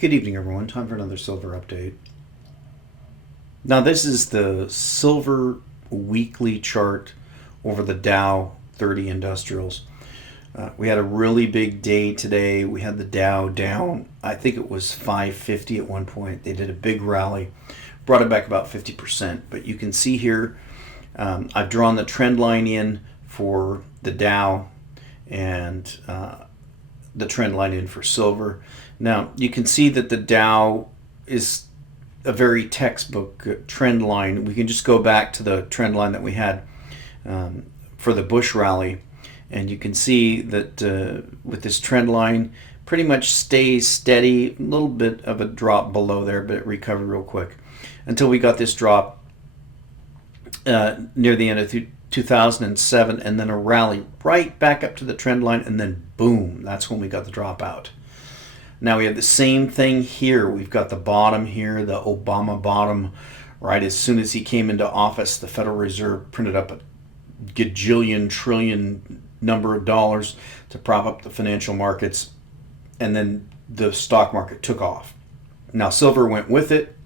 Good evening, everyone. Time for another silver update. Now, this is the silver weekly chart over the Dow 30 Industrials. We had a really big day today. We had the Dow down, I think it was 550 at one point. They did a big rally, brought it back about 50%. But you can see here, I've drawn the trend line in for the Dow and the trend line in for silver. Now, you can see that the Dow is a very textbook trend line. We can just go back to the trend line that we had for the Bush rally, and you can see that with this trend line, pretty much stays steady, a little bit of a drop below there, but it recovered real quick until we got this drop near the end of 2007, and then a rally right back up to the trend line, and then boom, that's when we got the drop out. Now we have the same thing here. We've got the bottom here, the Obama bottom, right as soon as he came into office. The Federal Reserve printed up a gajillion trillion number of dollars to prop up the financial markets, and then the stock market took off. Now silver went with it,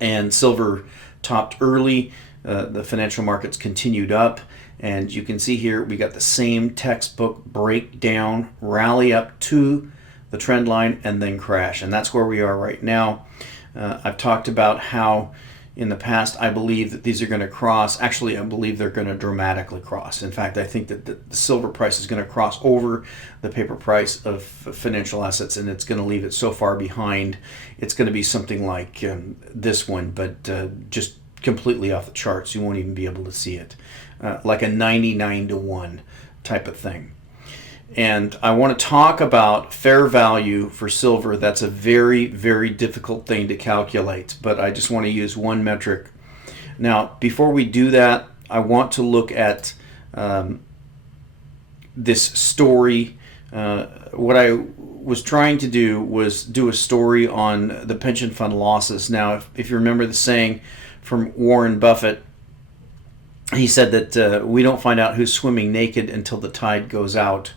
and silver topped early. The financial markets continued up, and you can see here we got the same textbook breakdown, rally up to the trend line, and then crash. And that's where we are right now. I've talked about how in the past I believe that these are going to cross. Actually, I believe they're going to dramatically cross. In fact, I think that the silver price is going to cross over the paper price of financial assets, and it's going to leave it so far behind. It's going to be something like this one, but just completely off the charts. You won't even be able to see it. Like a 99-to-1 type of thing. And I want to talk about fair value for silver. That's a very, very difficult thing to calculate, but I just want to use one metric. Now, before we do that, I want to look at this story. What I was trying to do was do a story on the pension fund losses. Now, if you remember the saying from Warren Buffett, he said that we don't find out who's swimming naked until the tide goes out.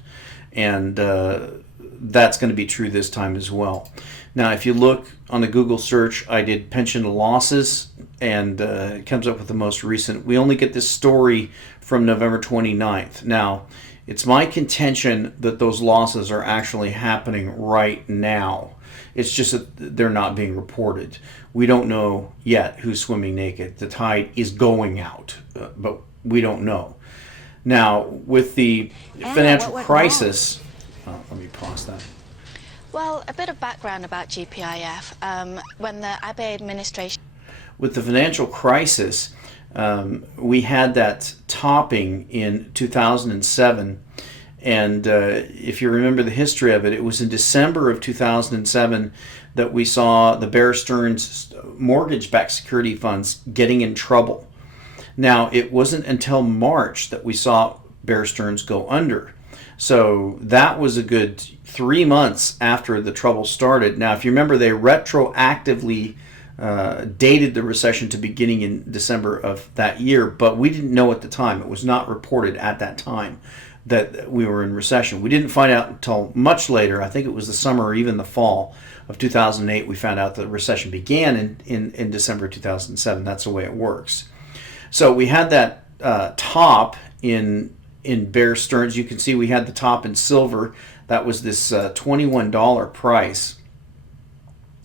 And that's going to be true this time as well. Now, if you look on the Google search, I did pension losses, and it comes up with the most recent. We only get this story from November 29th. Now, it's my contention that those losses are actually happening right now. It's just that they're not being reported. We don't know yet who's swimming naked. The tide is going out, but we don't know. Now, with the financial crisis, let me pause that. Well, a bit of background about GPIF. When the Abe administration... With the financial crisis, we had that topping in 2007. And if you remember the history of it, it was in December of 2007 that we saw the Bear Stearns mortgage-backed security funds getting in trouble. Now, it wasn't until March that we saw Bear Stearns go under. So that was a good 3 months after the trouble started. Now, if you remember, they retroactively dated the recession to beginning in December of that year, but we didn't know at the time. It was not reported at that time that we were in recession. We didn't find out until much later. I think it was the summer or even the fall of 2008 we found out that the recession began in December 2007. That's the way it works. So we had that top in Bear Stearns. You can see we had the top in silver. That was this $21 price.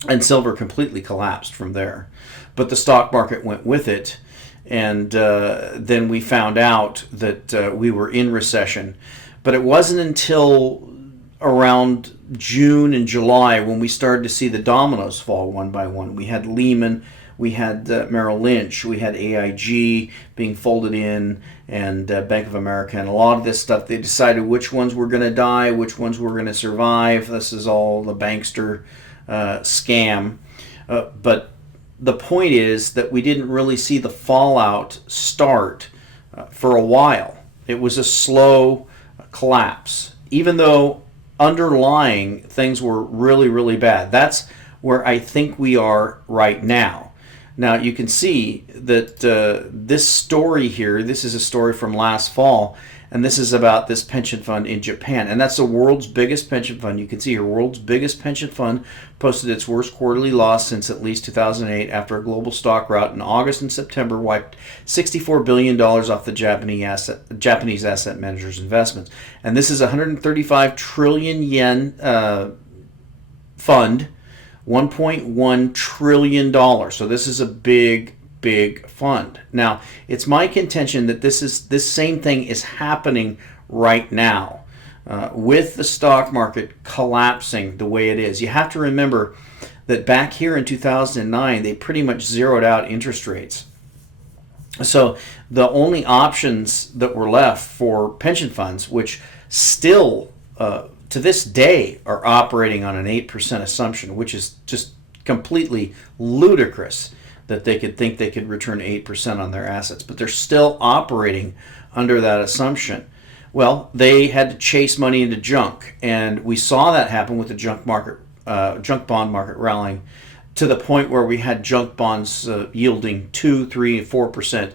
And silver completely collapsed from there. But the stock market went with it. And then we found out that we were in recession. But it wasn't until around June and July when we started to see the dominoes fall one by one. We had Lehman. We had Merrill Lynch, we had AIG being folded in, and Bank of America, and a lot of this stuff. They decided which ones were going to die, which ones were going to survive. This is all the bankster scam. But the point is that we didn't really see the fallout start for a while. It was a slow collapse, even though underlying things were really, really bad. That's where I think we are right now. Now, you can see that this story here, this is a story from last fall, And this is about this pension fund in Japan. And that's the world's biggest pension fund. You can see here, world's biggest pension fund posted its worst quarterly loss since at least 2008 after a global stock rout in August and September wiped $64 billion off the Japanese asset managers' investments. And this is a 135 trillion yen fund, $1.1 trillion. So this is a big fund. Now, it's my contention that this same thing is happening right now with the stock market collapsing the way it is. You have to remember that back here in 2009, they pretty much zeroed out interest rates. So the only options that were left for pension funds, which still to this day are operating on an 8% assumption, which is just completely ludicrous that they could think they could return 8% on their assets, but they're still operating under that assumption. Well, they had to chase money into junk, and we saw that happen with the junk bond market rallying to the point where we had junk bonds yielding 2, 3, and 4%,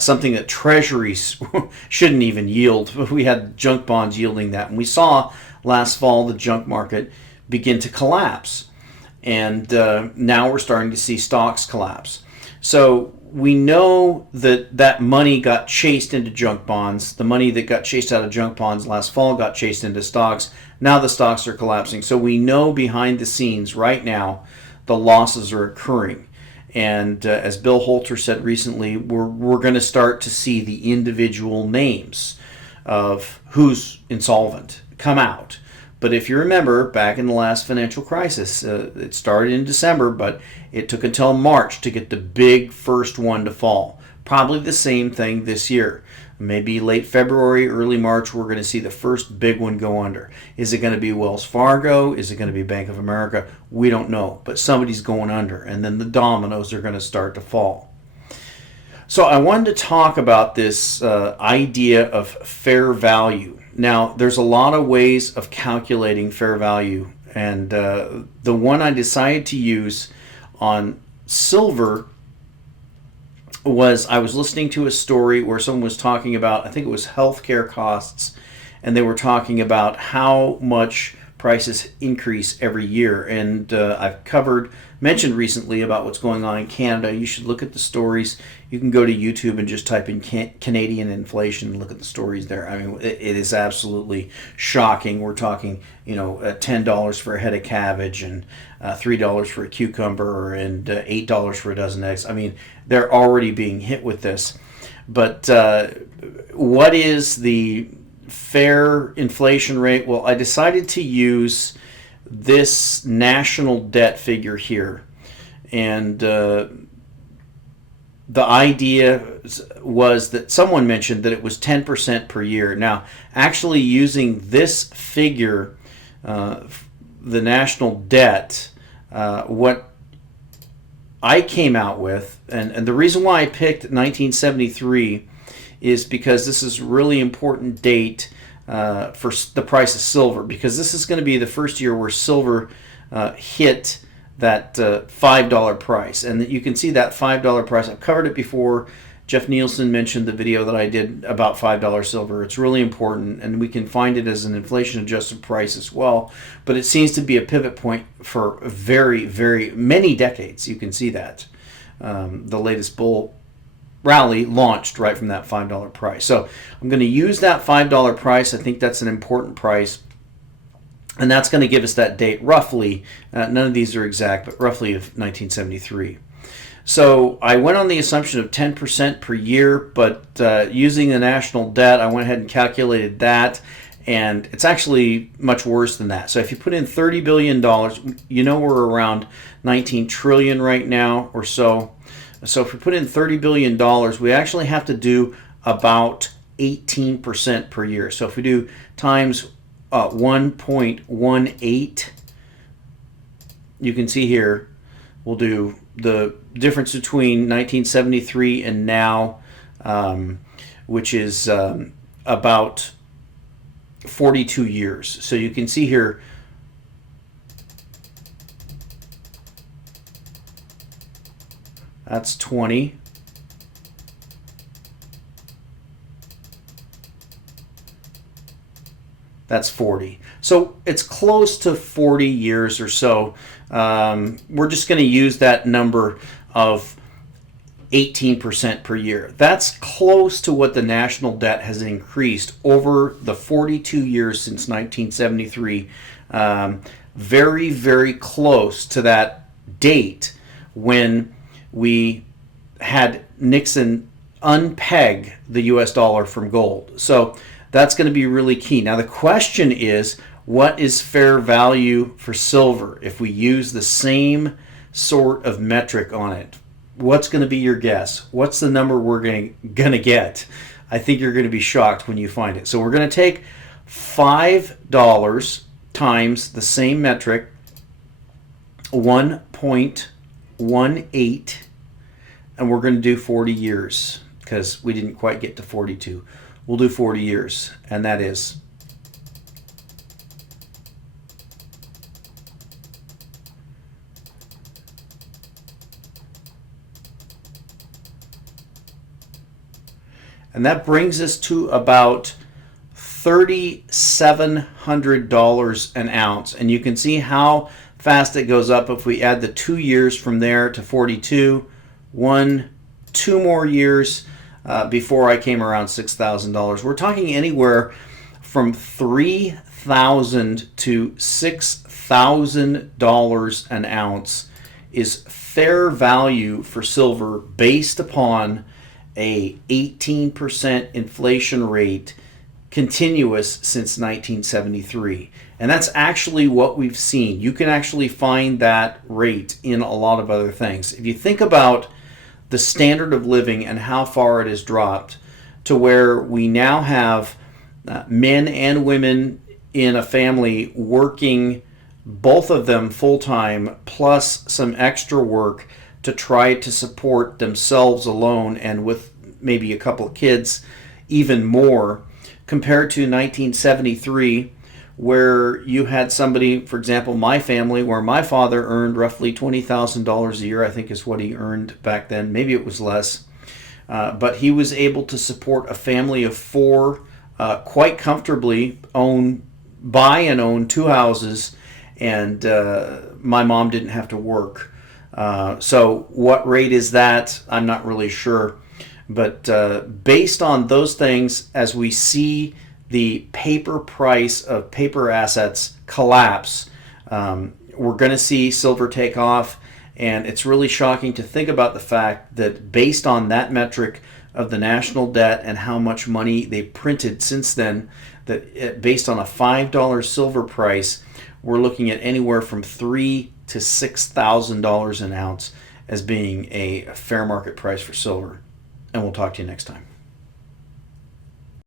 something that treasuries shouldn't even yield. We had junk bonds yielding that, and we saw last fall the junk market begin to collapse. And now we're starting to see stocks collapse. So we know that money got chased into junk bonds. The money that got chased out of junk bonds last fall got chased into stocks. Now the stocks are collapsing. So we know behind the scenes right now the losses are occurring. And as Bill Holter said recently, we're going to start to see the individual names of who's insolvent come out. But if you remember, back in the last financial crisis, it started in December, but it took until March to get the big first one to fall. Probably the same thing this year. Maybe late February, early March, we're going to see the first big one go under. Is it going to be Wells Fargo? Is it going to be Bank of America? We don't know, but somebody's going under, and then the dominoes are going to start to fall. So I wanted to talk about this idea of fair value. Now, there's a lot of ways of calculating fair value, and the one I decided to use on silver was I was listening to a story where someone was talking about, I think it was healthcare costs, and they were talking about how much prices increase every year. And I've mentioned recently about what's going on in Canada. You should look at the stories. You can go to YouTube and just type in Canadian inflation and look at the stories there. I mean, it is absolutely shocking. We're talking, $10 for a head of cabbage and $3 for a cucumber and $8 for a dozen eggs. I mean, they're already being hit with this. But what is the fair inflation rate? Well, I decided to use this national debt figure here, and the idea was that someone mentioned that it was 10% per year. Now, actually using this figure, the national debt, what I came out with, and the reason why I picked 1973 is because this is a really important date for the price of silver, because this is going to be the first year where silver hit that $5 price. And you can see that $5 price. I've covered it before. Jeff Nielsen mentioned the video that I did about $5 silver. It's really important, and we can find it as an inflation-adjusted price as well. But it seems to be a pivot point for very, very many decades. You can see that. The latest bull rally launched right from that $5 price. So I'm going to use that $5 price. I think that's an important price. And that's going to give us that date roughly, none of these are exact, but roughly of 1973. So I went on the assumption of 10% per year, but using the national debt, I went ahead and calculated that, and it's actually much worse than that. So if you put in $30 billion, we're around 19 trillion right now or so. So if we put in $30 billion, we actually have to do about 18% per year. So if we do times 1.18, you can see here, we'll do the difference between 1973 and now, which is about 42 years. So you can see here, that's 20. That's 40. So it's close to 40 years or so. We're just going to use that number of 18% per year. That's close to what the national debt has increased over the 42 years since 1973. Very, very close to that date when we had Nixon unpeg the US dollar from gold. So that's going to be really key. Now the question is, what is fair value for silver if we use the same sort of metric on it? What's going to be your guess? What's the number we're going to get? I think you're going to be shocked when you find it. So we're going to take $5 times the same metric, 1.18, and we're going to do 40 years because we didn't quite get to 42. We'll do 40 years, and that is and that brings us to about $3,700 an ounce. And you can see how fast it goes up if we add the 2 years from there to 42. 2 more years before I came around $6,000. We're talking anywhere from $3,000 to $6,000 an ounce is fair value for silver based upon a 18% inflation rate continuous since 1973. And that's actually what we've seen. You can actually find that rate in a lot of other things. If you think about the standard of living and how far it has dropped to where we now have men and women in a family working, both of them full-time, plus some extra work to try to support themselves alone, and with maybe a couple of kids, even more, compared to 1973, where you had somebody, for example, my family, where my father earned roughly $20,000 a year, I think is what he earned back then. Maybe it was less. But he was able to support a family of 4 quite comfortably, buy and own 2 houses, and my mom didn't have to work. So what rate is that? I'm not really sure. But based on those things, as we see the paper price of paper assets collapse, we're going to see silver take off. And it's really shocking to think about the fact that based on that metric of the national debt and how much money they printed since then, that based on a $5 silver price, we're looking at anywhere from $3,000 to $6,000 an ounce as being a fair market price for silver. And we'll talk to you next time.